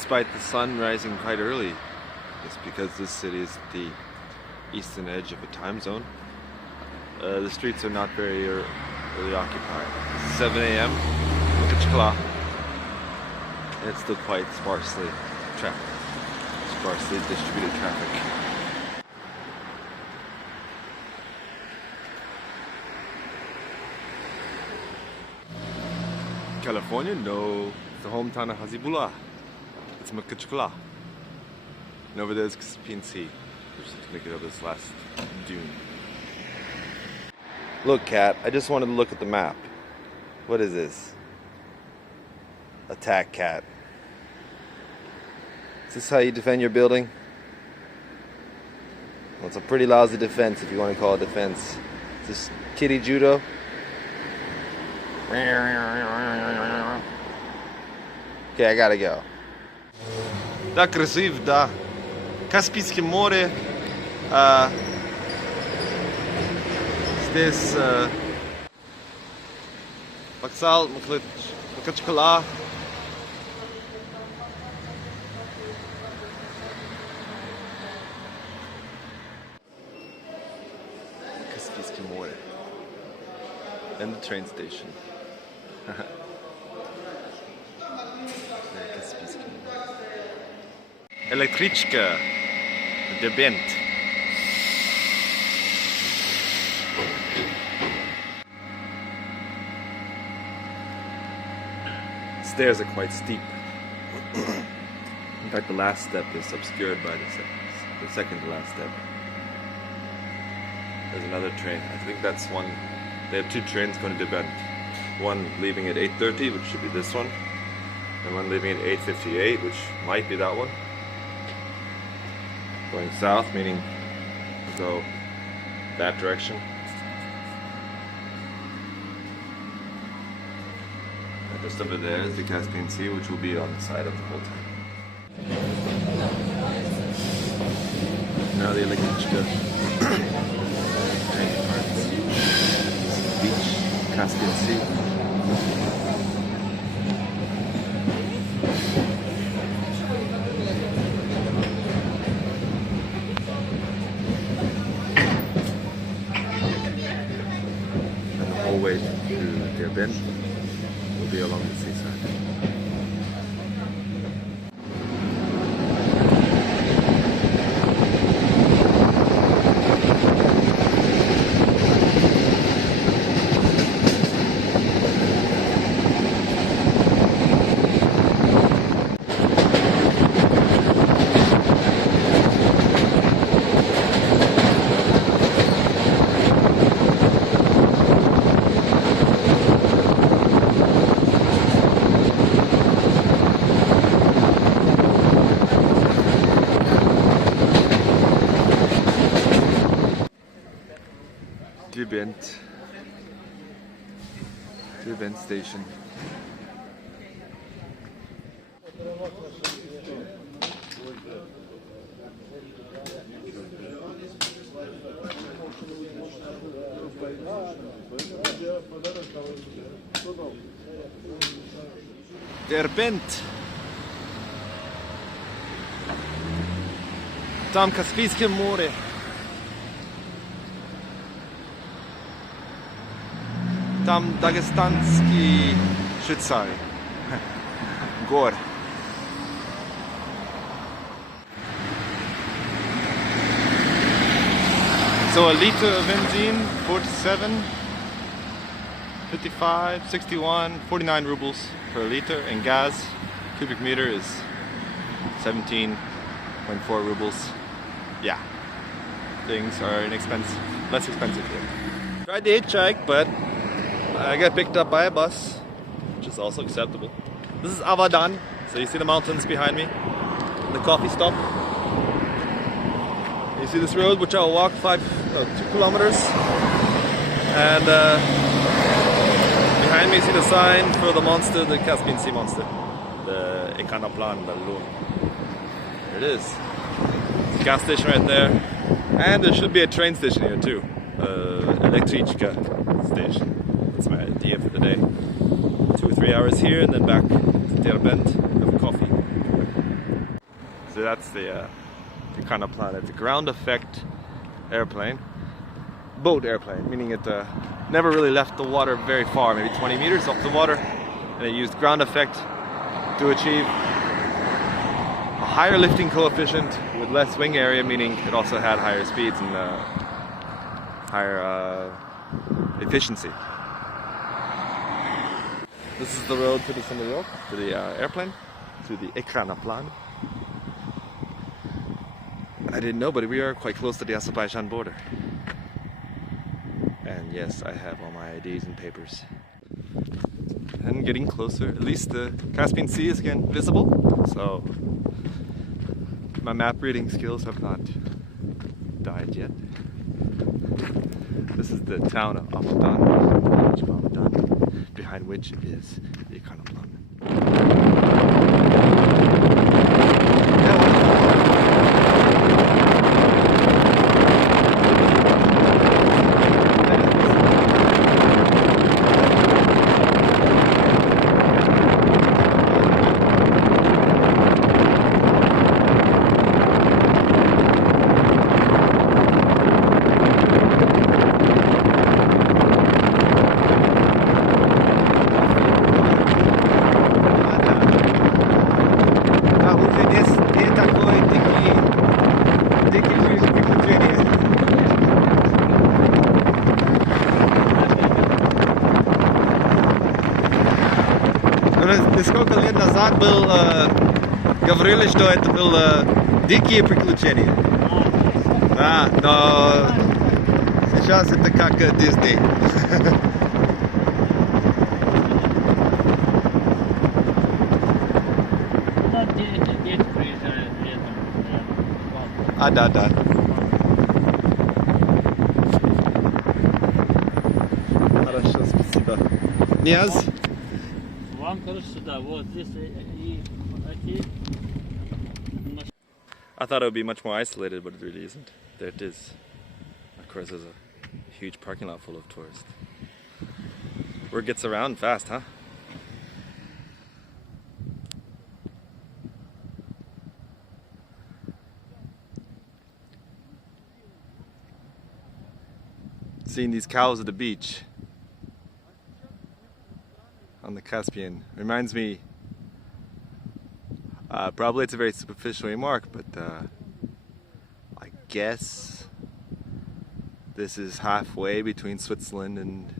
despite the sun rising quite early. It's because this city is the eastern edge of a time zone. The streets are not very early occupied. 7 a.m. Machachkala. And it's still quite sparsely distributed traffic. California? No. It's the hometown of Hazibullah. It's Machachkala. And over there is Caspian Sea, which is going to get over this last dune. Look, cat, I just wanted to look at the map. What is this? Attack cat. Is this how you defend your building? Well, it's a pretty lousy defense if you want to call it defense. Is this kitty judo? Okay, I gotta go. Да, красив, да. Каспийское море. Здесь вокзал Machachkala. Каспийское море. And the train station. Električka, Derbent. Stairs are quite steep. In fact, the last step is obscured by the second to last step. There's another train. I think that's one. They have two trains going to Derbent. One leaving at 8:30, which should be this one, and one leaving at 8:58, which might be that one. Going south, meaning go that direction. And just over there is the Caspian Sea, which will be on the side of the whole time. Now the Električka train departs. Beach, Caspian Sea. Way to Derbent will be along the seaside. Derbent station. Derbent. Tam Caspijskie море. Tam dagestanski hitchhike. Gor. So a liter of benzene, 47, 55, 61, 49 rubles per liter, and gas, cubic meter is 17.4 rubles. Yeah, things are less expensive here. Tried the hitchhike, but I got picked up by a bus, which is also acceptable. This is Avadan, so you see the mountains behind me, the coffee stop. You see this road, which I'll walk 2 kilometers, and behind me you see the sign for the monster, the Caspian Sea monster, the Ekranoplan balloon. There it is. There's a gas station right there, and there should be a train station here too, Električka station. That's my idea for the day. 2 or 3 hours here and then back to Derbent, have coffee. So that's the Ekranoplan. It's a ground effect airplane, boat airplane, meaning it never really left the water very far, maybe 20 meters off the water, and it used ground effect to achieve a higher lifting coefficient with less wing area, meaning it also had higher speeds and higher efficiency. This is the road to the Samariok, to the airplane, to the Ekranoplan. I didn't know, but we are quite close to the Azerbaijan border. And yes, I have all my IDs and papers. And getting closer, at least the Caspian Sea is again visible. So my map reading skills have not died yet. This is the town of Avadan, the village of Avadan, behind which is the Ekranoplan. Нисколько лет назад был говорили, что это было дикие приключения. Да, но сейчас это как Дисней. Дети приезжают летом. А, да. Хорошо, спасибо. Niaz? Вам, короче, сюда, вот здесь и эти. I thought it would be much more isolated, but it really isn't. There it is. Of course, there's a huge parking lot full of tourists. Word gets around fast, huh? Seeing these cows at the beach on the Caspian reminds me, probably it's a very superficial remark, but I guess this is halfway between Switzerland and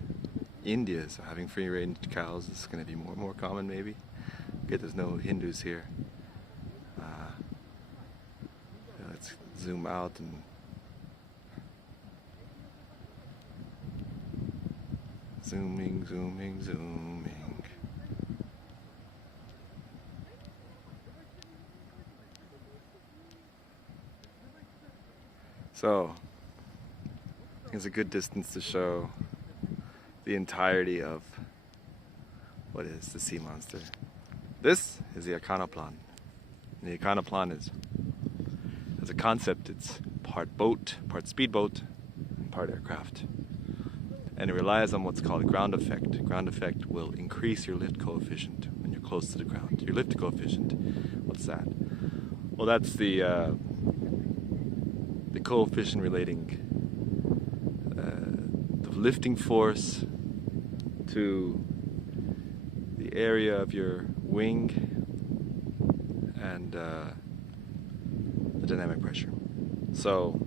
India, so having free-range cows is going to be more and more common, maybe. Good, there's no Hindus here. Let's zoom out and zooming. So, I think it's a good distance to show the entirety of what is the sea monster. This is the Ekranoplan. The Ekranoplan is, as a concept, it's part boat, part speedboat, and part aircraft. And it relies on what's called ground effect. Ground effect will increase your lift coefficient when you're close to the ground. Your lift coefficient, what's that? Well, that's the coefficient relating the lifting force to the area of your wing and the dynamic pressure. So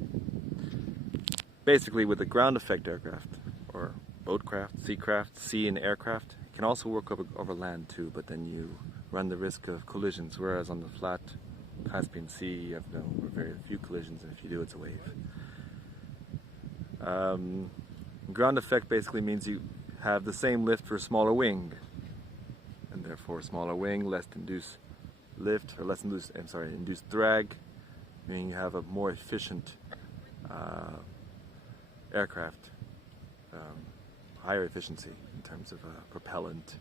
basically with the ground effect aircraft, or boatcraft, seacraft, sea and aircraft, it can also work over land too, but then you run the risk of collisions, whereas on the flat Caspian Sea you have very few collisions, and if you do, it's a wave. Ground effect basically means you have the same lift for a smaller wing, and therefore smaller wing, less induced lift, or induced drag, meaning you have a more efficient aircraft, higher efficiency in terms of propellant.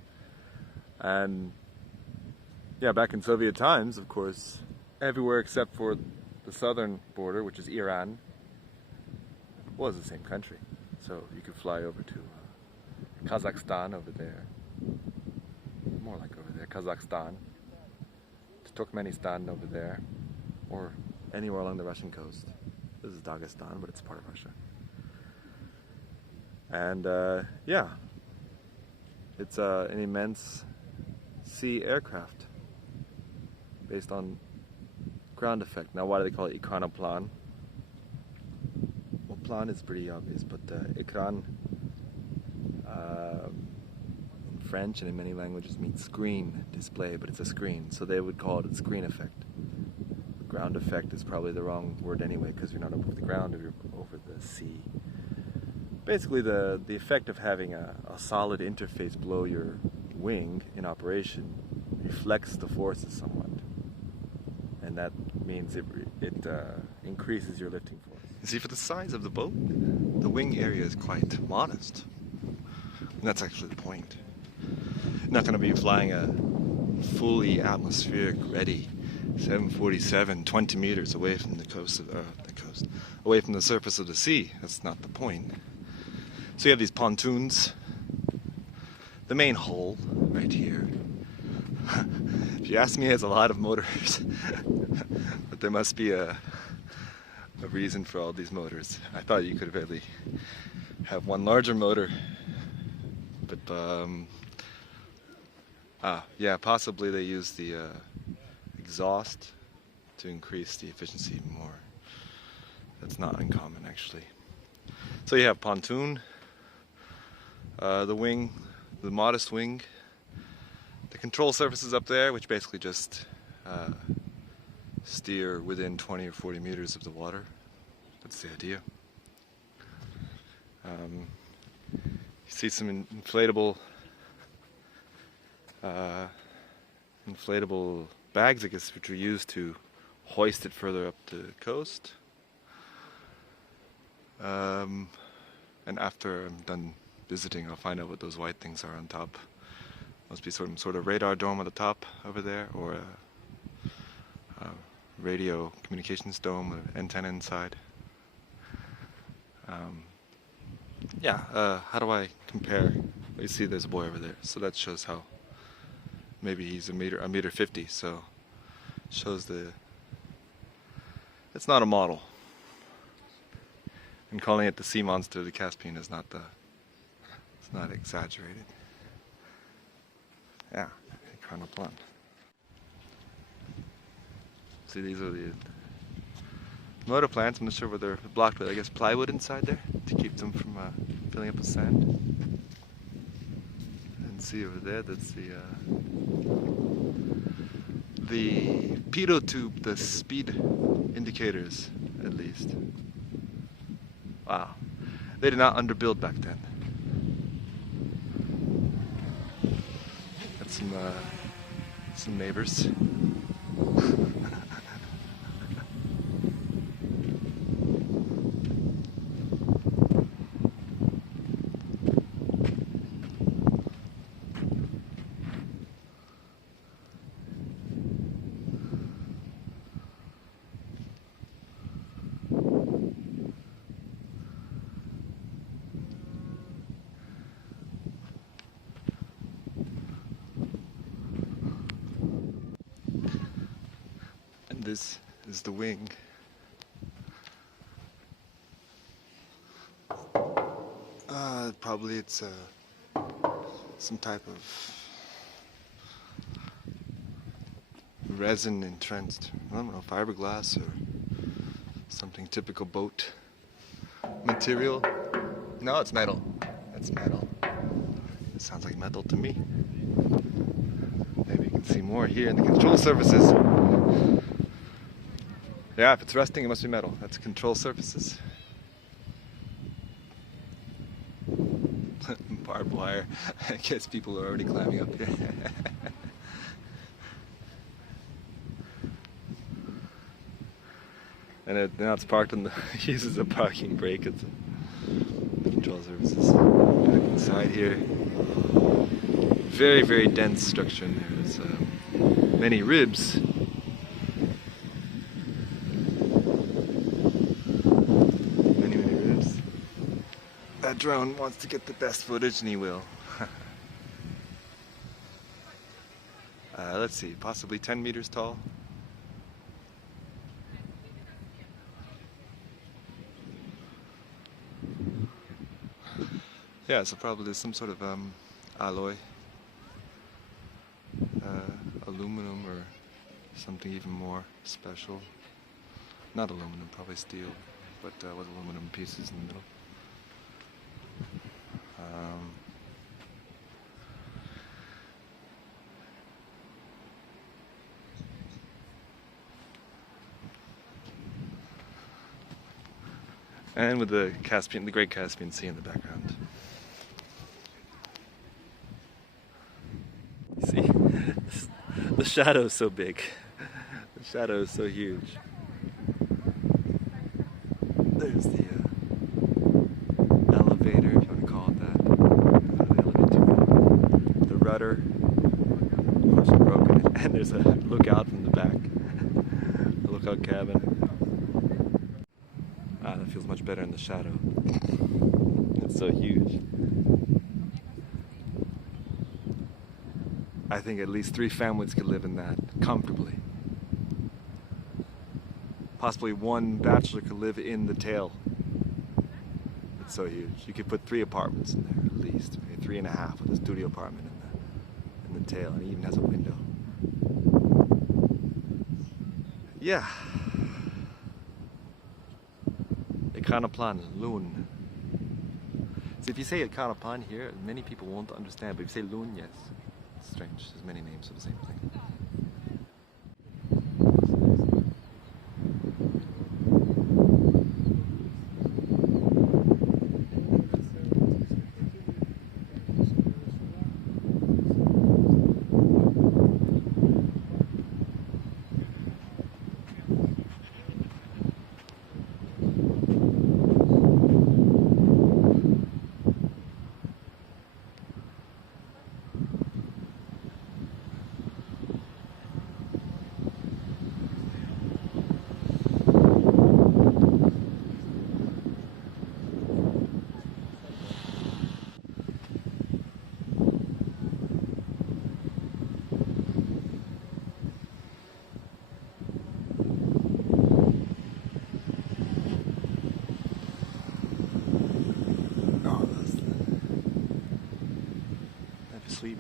And yeah, back in Soviet times, of course, everywhere except for the southern border, which is Iran, was the same country. So you could fly over to Kazakhstan over there, more like over there, Kazakhstan, to Turkmenistan over there, or anywhere along the Russian coast. This is Dagestan, but it's part of Russia. And yeah, it's an immense sea aircraft based on ground effect. Now, why do they call it Ekranoplan? Well, plan is pretty obvious, but Ekran in French and in many languages means screen display, but it's a screen, so they would call it a screen effect. Ground effect is probably the wrong word anyway, because you're not over the ground, you're over the sea. Basically, the effect of having a solid interface below your wing in operation reflects the forces somewhat, and that means it increases your lifting force. You see, for the size of the boat, the wing area is quite modest, and that's actually the point. You're not going to be flying a fully atmospheric ready 747 20 meters away from the coast of away from the surface of the sea. That's not the point. So you have these pontoons, the main hull right here. If you ask me, it has a lot of motors, but there must be a reason for all these motors. I thought you could really have one larger motor, but yeah, possibly they use the exhaust to increase the efficiency more. That's not uncommon, actually. So you have pontoon, the wing, the modest wing, the control surfaces up there, which basically just steer within 20 or 40 meters of the water. That's the idea. You see some inflatable bags, I guess, which are used to hoist it further up the coast. And after I'm done visiting, I'll find out what those white things are on top. Must be some sort of radar dome on the top over there, or a radio communications dome with an antenna inside. Yeah, how do I compare? You see there's a boy over there, so that shows how maybe he's a meter 50, so shows it's not a model. And calling it the sea monster, the Caspian, is not it's not exaggerated. Yeah, Ekranoplan. See, these are the motor plants. I'm not sure whether they're blocked with, I guess, plywood inside there to keep them from filling up with sand. And see over there, that's the pitot tube, the speed indicators, at least. Wow, they did not underbuild back then. That's some neighbors. This is the wing. Probably it's some type of resin entrenched, I don't know, fiberglass or something typical boat material. No, it's metal. It's metal. It sounds like metal to me. Maybe you can see more here in the control surfaces. Yeah, if it's rusting, it must be metal. That's control surfaces. Barbed wire. I guess people are already climbing up here. And now it's parked on the uses a parking brake. It's control surfaces. Back inside here. Very, very dense structure in there. There's many ribs. That drone wants to get the best footage, and he will. Let's see, possibly 10 meters tall. Yeah, so probably there's some sort of alloy, aluminum or something even more special. Not aluminum, probably steel, but with aluminum pieces in the middle. And with the Caspian, the Great Caspian Sea in the background. See, the shadow is so big. The shadow is so huge. There's the elevator, if you want to call it that. The elevator. The rudder. Of course, it's broken. And there's a lookout from the back. The lookout cabin. Ah, that feels much better in the shadow. It's so huge. I think at least 3 families could live in that comfortably. Possibly 1 bachelor could live in the tail. It's so huge. You could put 3 apartments in there at least, maybe 3.5 with a studio apartment in the tail, and it even has a window. Yeah. Ekranoplan, loon. So if you say Ekranoplan here, many people won't understand, but if you say loon, yes. It's strange, there's many names for the same thing.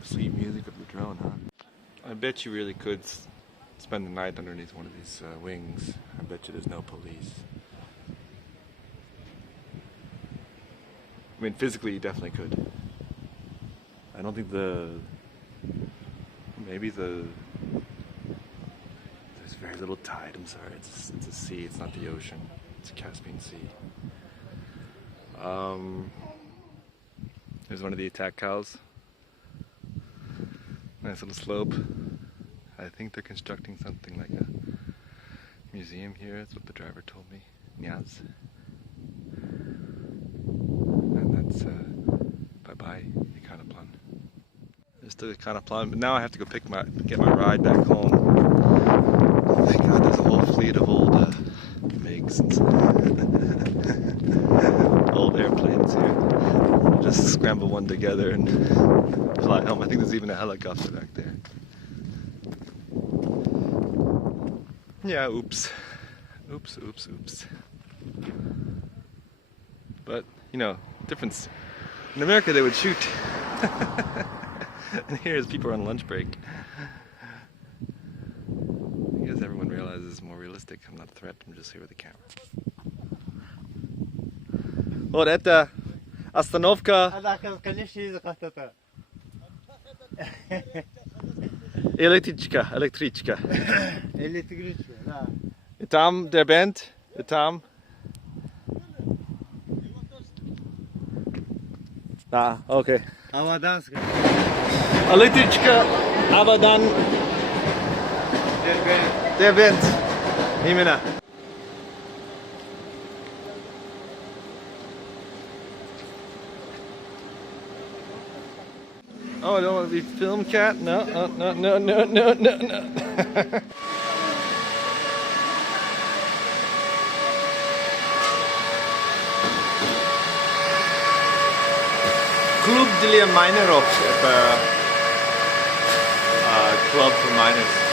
Sleep music of the drone, huh? I bet you really could spend the night underneath one of these wings. I bet you there's no police. I mean, physically you definitely could. I don't think maybe there's very little tide, I'm sorry, it's a sea, it's not the ocean, it's a Caspian Sea. There's one of the attack cows. Nice little slope. I think they're constructing something like a museum here, that's what the driver told me. Niaz. And that's bye-bye, Ekranoplan. There's still Ekranoplan, but now I have to go get my ride back home. Oh my god, there's a whole fleet of old MiGs and old airplanes here. I'll just scramble one together and fly home. I think there's even a helicopter back there. Yeah, oops. Oops. But, you know, difference. In America they would shoot. And here's people on lunch break. I guess everyone realizes it's more realistic. I'm not a threat, I'm just here with the camera. Вот это остановка электричка. Да. И там Derbent, и там. Да, окей. Аваданская. Электричка Avadan. Derbent. Именно. Oh, I don't want to be film cat. No. Club de Minerop, club for miners.